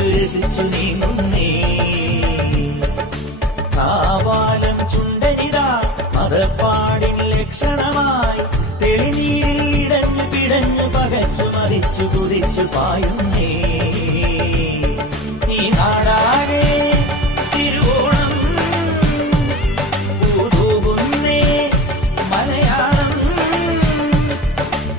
രസിച്ചു രസിച്ചു നീങ്ങുന്നേ. കാവാലം ചുണ്ടനിതാ മതപ്പാടിൻ ലക്ഷണമായി തെളിനീരിൽ ഇടഞ്ഞു പിടഞ്ഞു പകച്ചു മരിച്ചു കുതിച്ചു പായുന്നേ. ഈ നാടാകെ തിരുവോണം പൂതൂകുന്നേ. മലയാളം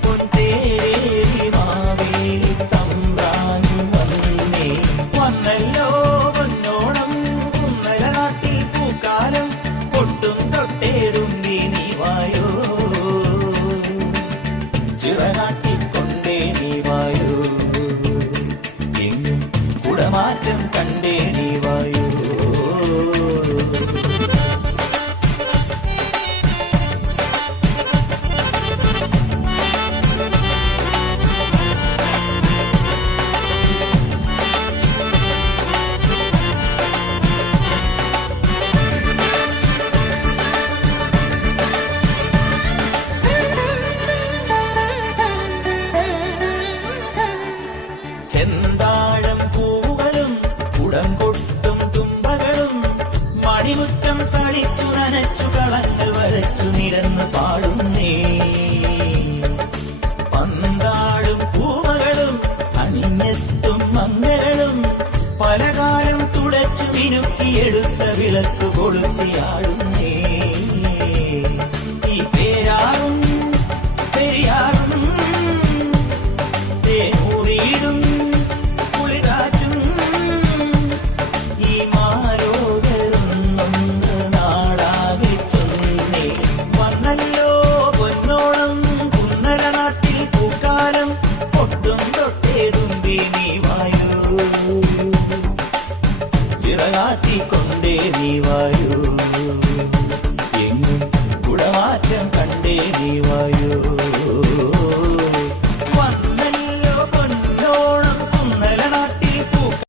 പൊൻതേരി മാവേലി തമ്പ്രാനു വന്നേ. വന്നല്ലോ പൊന്നോണം കുന്നല നാട്ടിൽ പൂക്കാലം പൊട്ടും തൊട്ടേറുമ്പി നീ വായോ. ചിറകാട്ടിക്കൊണ്ടേ നീ വായോ. എങ്ങും കുടമാറ്റം കണ്ടേ നീ വായോ. ചെന്താഴം പൂവുകളും കുടം കൊട്ടും തുമ്പകളും മണിമുറ്റം തളിച്ചു നനച്ചു കളങ്ങൾ വരച്ചു നിരന്നു പാടുന്നേ. പന്താടും പൂമകളും അണിഞ്ഞെത്തും മംഗളും പലകാലം തുടച്ചു മിനുക്കിയെടുത്ത വിളക്ക് കൊളുത്തിയാടുന്നേ.